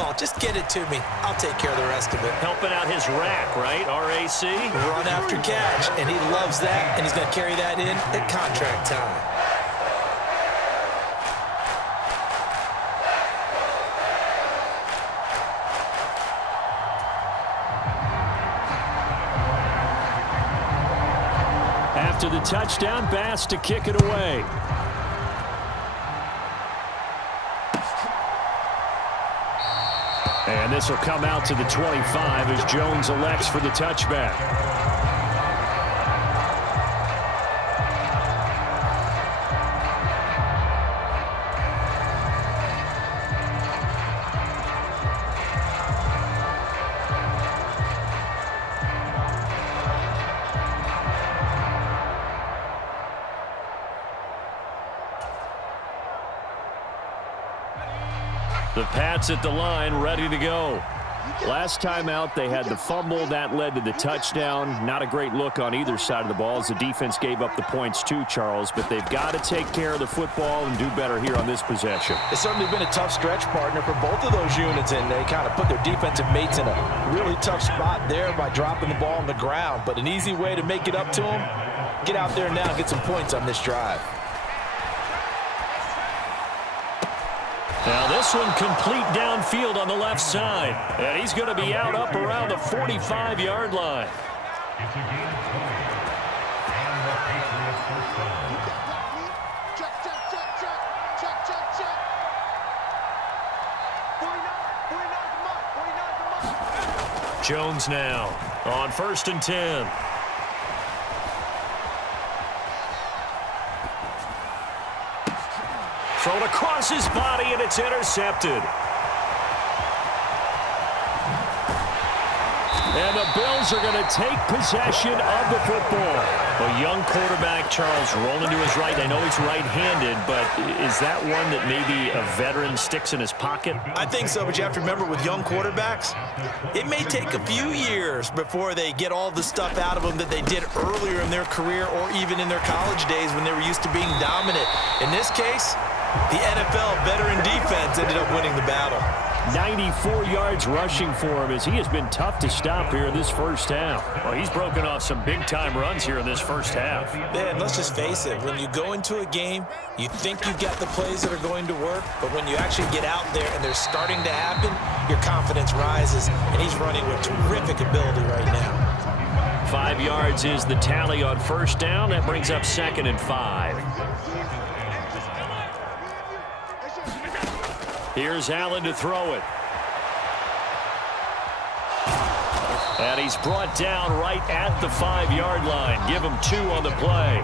call. Just get it to me. I'll take care of the rest of it. Helping out his rack, right? RAC? Run after catch, and he loves that, and he's going to carry that in at contract time. After the touchdown, Bass to kick it away. And this will come out to the 25 as Jones elects for the touchback. The Pats at the line, ready to go. Last time out, they had the fumble. That led to the touchdown. Not a great look on either side of the ball as the defense gave up the points too, Charles. But they've got to take care of the football and do better here on this possession. It's certainly been a tough stretch, partner, for both of those units, and they kind of put their defensive mates in a really tough spot there by dropping the ball on the ground. But an easy way to make it up to them, get out there now and get some points on this drive. Now this one complete downfield on the left side. And he's going to be out up around the 45-yard line. Jones now on 1st and 10. Thrown across his body, and it's intercepted. And the Bills are going to take possession of the football. A young quarterback, Charles, rolling to his right. I know he's right-handed, but is that one that maybe a veteran sticks in his pocket? I think so, but you have to remember with young quarterbacks, it may take a few years before they get all the stuff out of them that they did earlier in their career or even in their college days when they were used to being dominant. In this case, the NFL veteran defense ended up winning the battle. 94 yards rushing for him as he has been tough to stop here in this first half. Well, he's broken off some big-time runs here in this first half. Man, let's just face it. When you go into a game, you think you've got the plays that are going to work, but when you actually get out there and they're starting to happen, your confidence rises, and he's running with terrific ability right now. 5 yards is the tally on first down. That brings up 2nd and 5. Here's Allen to throw it. And he's brought down right at the 5-yard line. Give him 2 on the play.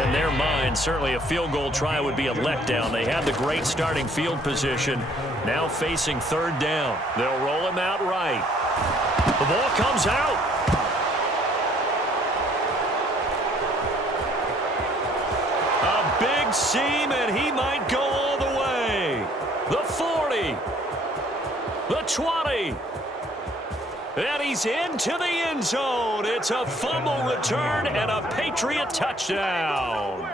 In their mind, certainly a field goal try would be a letdown. They had the great starting field position. Now facing 3rd down. They'll roll him out right. The ball comes out. A big seam, and he might go all the way. The 40, the 20, and he's into the end zone. It's a fumble return and a Patriot touchdown.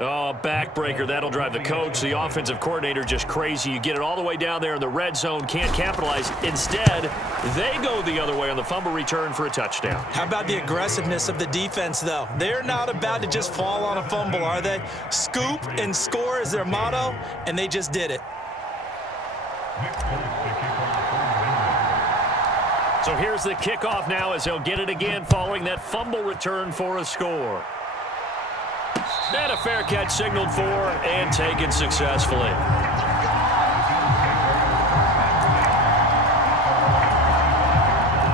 Oh, backbreaker. That'll drive the coach, the offensive coordinator, just crazy. You get it all the way down there in the red zone, can't capitalize. Instead, they go the other way on the fumble return for a touchdown. How about the aggressiveness of the defense, though? They're not about to just fall on a fumble, are they? Scoop and score is their motto, and they just did it. So here's the kickoff now as he'll get it again following that fumble return for a score. And a fair catch signaled for and taken successfully.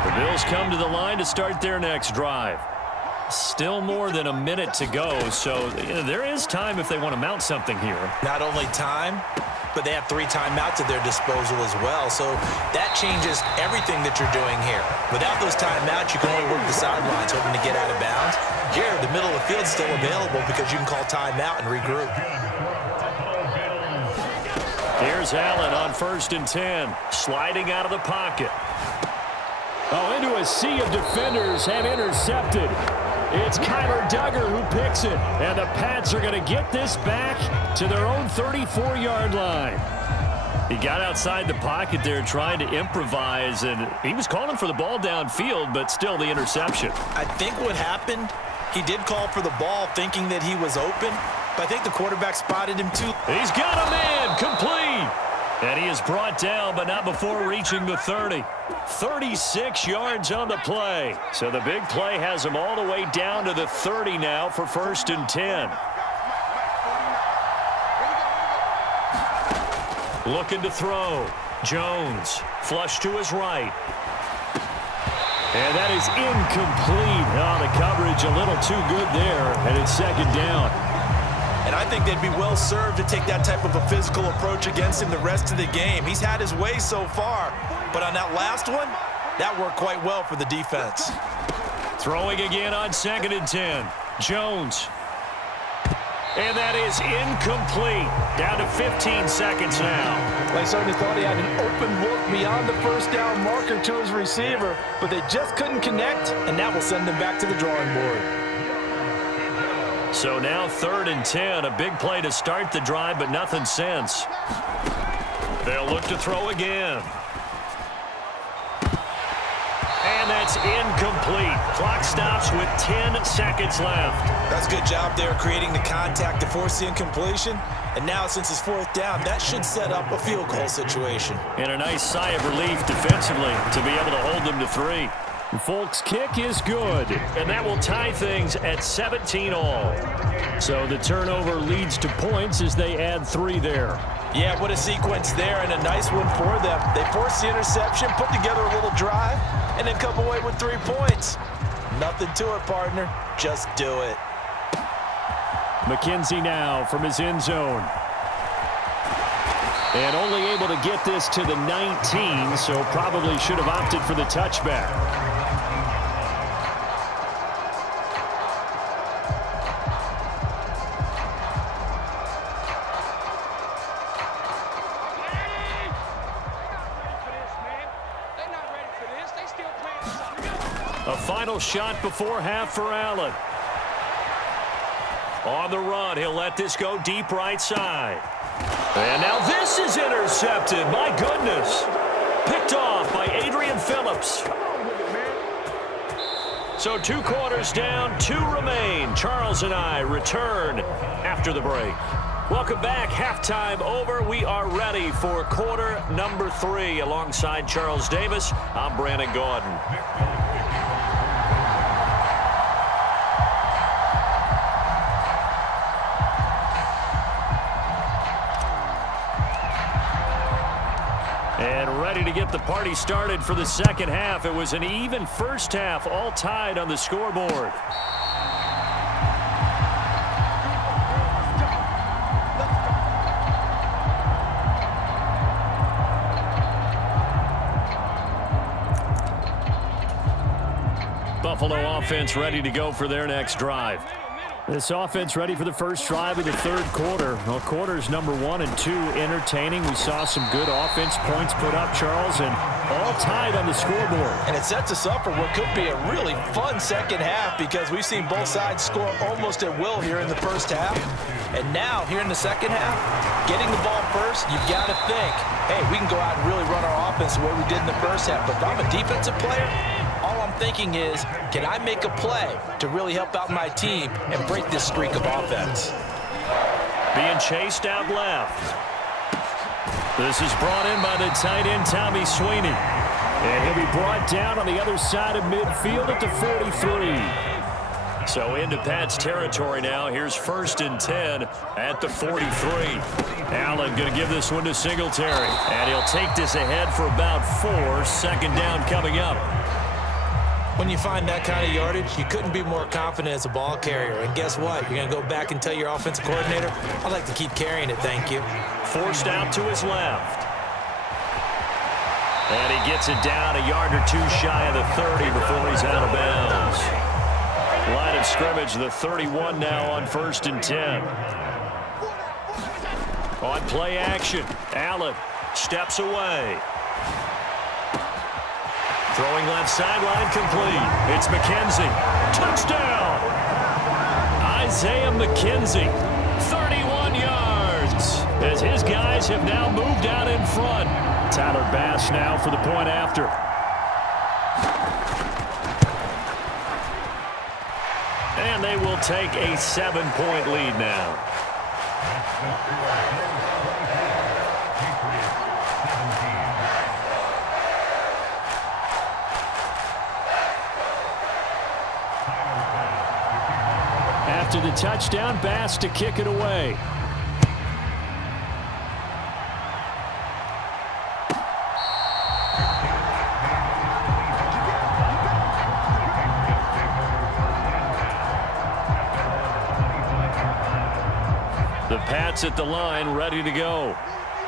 The Bills come to the line to start their next drive. Still more than a minute to go, so there is time if they want to mount something here. Not only time, but they have 3 timeouts at their disposal as well, so that changes everything that you're doing here. Without those timeouts, you can only work the sidelines hoping to get out of bounds. Here, the middle of the field is still available because you can call timeout and regroup. Here's Allen on 1st and 10, sliding out of the pocket. Oh, into a sea of defenders and intercepted. It's Kyler Duggar who picks it, and the Pats are going to get this back to their own 34-yard line. He got outside the pocket there trying to improvise, and he was calling for the ball downfield, but still the interception. I think what happened, he did call for the ball thinking that he was open, but I think the quarterback spotted him too. He's got a man, complete. And he is brought down, but not before reaching the 30. 36 yards on the play. So the big play has him all the way down to the 30 now for 1st and 10. Looking to throw. Jones, flush to his right. And that is incomplete. Oh, the coverage a little too good there, and it's 2nd down. And I think they'd be well served to take that type of a physical approach against him the rest of the game. He's had his way so far, but on that last one, that worked quite well for the defense. Throwing again on 2nd and 10. Jones. And that is incomplete. Down to 15 seconds now. They certainly thought he had an open look beyond the 1st down marker to his receiver, but they just couldn't connect, and that will send them back to the drawing board. So now 3rd and 10, a big play to start the drive, but nothing since. They'll look to throw again. And that's incomplete. Clock stops with 10 seconds left. That's a good job there creating the contact to force the incompletion. And now since it's 4th down, that should set up a field goal situation. And a nice sigh of relief defensively to be able to hold them to 3. Folks, kick is good, and that will tie things at 17 all. So the turnover leads to points as they add 3 there. Yeah, what a sequence there, and a nice one for them. They forced the interception, put together a little drive, and then come away with 3 points. Nothing to it, partner. Just do it. McKenzie now from his end zone. And only able to get this to the 19, so probably should have opted for the touchback. A final shot before half for Allen. On the run, he'll let this go deep right side. And now this is intercepted. My goodness. Picked off by Adrian Phillips. So 2 quarters down, 2 remain. Charles and I return after the break. Welcome back. Halftime over. We are ready for quarter number 3. Alongside Charles Davis, I'm Brandon Gordon. And ready to get the party started for the second half. It was an even first half, all tied on the scoreboard. Buffalo offense ready to go for their next drive. This offense ready for the first drive of the 3rd quarter. Well, quarters number 1 and 2 entertaining. We saw some good offense points put up, Charles, and all tied on the scoreboard. And it sets us up for what could be a really fun second half because we've seen both sides score almost at will here in the first half. And now, here in the second half, getting the ball first, you've got to think, hey, we can go out and really run our offense the way we did in the first half. But if I'm a defensive player, all I'm thinking is, can I make a play to really help out my team and break this streak of offense? Being chased out left. This is brought in by the tight end, Tommy Sweeney. And he'll be brought down on the other side of midfield at the 43. So into Pat's territory now. Here's 1st and 10 at the 43. Allen going to give this one to Singletary. And he'll take this ahead for about 4. 2nd down coming up. When you find that kind of yardage, you couldn't be more confident as a ball carrier. And guess what? You're going to go back and tell your offensive coordinator, I'd like to keep carrying it, thank you. Forced out to his left. And he gets it down a yard or 2 shy of the 30 before he's out of bounds. Line of scrimmage, the 31 now on 1st and 10. On play action, Allen steps away. Throwing left sideline complete. It's McKenzie. Touchdown! Isaiah McKenzie, 31 yards. as his guys have now moved out in front. Tyler Bass now for the point after. And they will take a 7-point lead now. After the touchdown, Bass to kick it away. The Pats at the line, ready to go.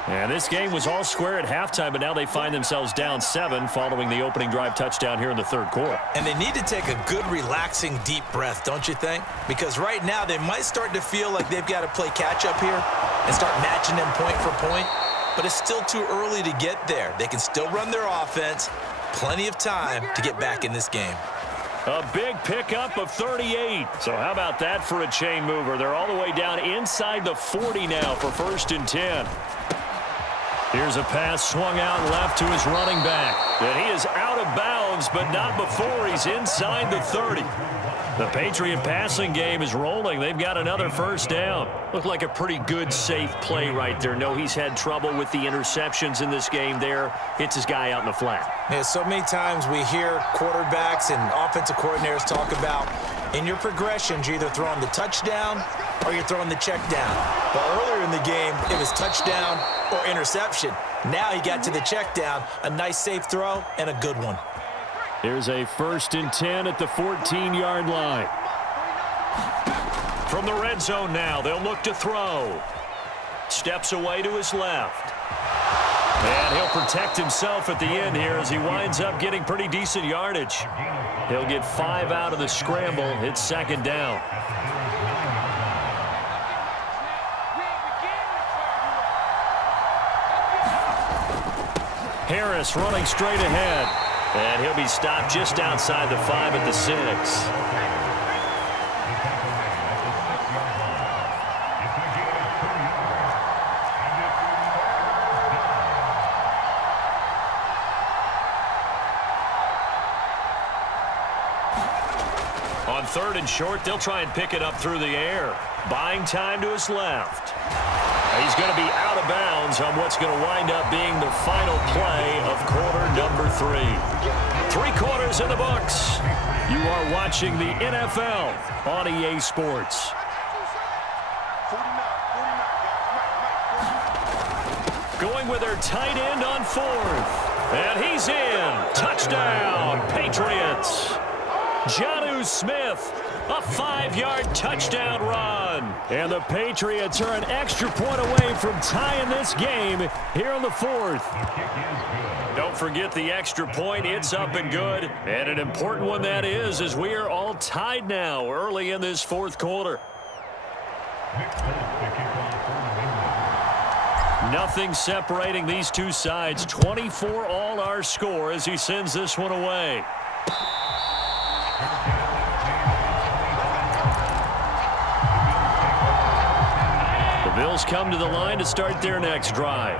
And this game was all square at halftime, but now they find themselves down 7 following the opening drive touchdown here in the third quarter. And they need to take a good, relaxing, deep breath, don't you think? Because right now they might start to feel like they've got to play catch-up here and start matching them point for point. But it's still too early to get there. They can still run their offense. Plenty of time to get back in this game. A big pickup of 38. So how about that for a chain mover? They're all the way down inside the 40 now for 1st and 10. Here's a pass swung out left to his running back. And he is out of bounds, but not before he's inside the 30. The Patriot passing game is rolling. They've got another first down. Looked like a pretty good, safe play right there. No, he's had trouble with the interceptions in this game there. Hits his guy out in the flat. Yeah, so many times we hear quarterbacks and offensive coordinators talk about in your progressions, you're either throwing the touchdown or you're throwing the check down. But earlier in the game, it was touchdown or interception. Now he got to the check down, a nice safe throw and a good one. Here's a 1st and 10 at the 14-yard line. From the red zone now, they'll look to throw. Steps away to his left. And he'll protect himself at the end here as he winds up getting pretty decent yardage. He'll get 5 out of the scramble. It's 2nd down. Harris running straight ahead. And he'll be stopped just outside the 5 at the 6. On 3rd and short, they'll try and pick it up through the air. Buying time to his left. He's going to be out of bounds on what's going to wind up being the final play of quarter number 3. 3 quarters in the books. You are watching the NFL on EA Sports. Going with their tight end on 4th. And he's in. Touchdown, Patriots. Jonnu Smith, a 5-yard touchdown run. And the Patriots are an extra point away from tying this game here in the 4th. Don't forget the extra point. It's up and good. And an important one that is, as we are all tied now early in this 4th quarter. Nothing separating these two sides. 24 all our score as he sends this one away. The Bills come to the line to start their next drive.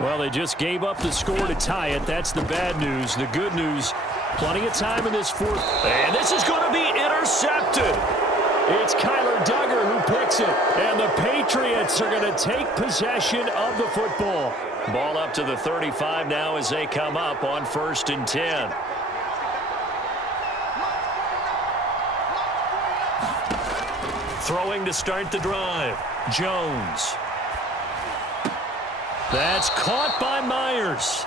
Well, they just gave up the score to tie it. That's the bad news. The good news, plenty of time in this 4th. And this is going to be intercepted. It's Kyler Duggar who picks it. And the Patriots are going to take possession of the football. Ball up to the 35 now as they come up on 1st and 10. Throwing to start the drive. Jones. That's caught by Myers.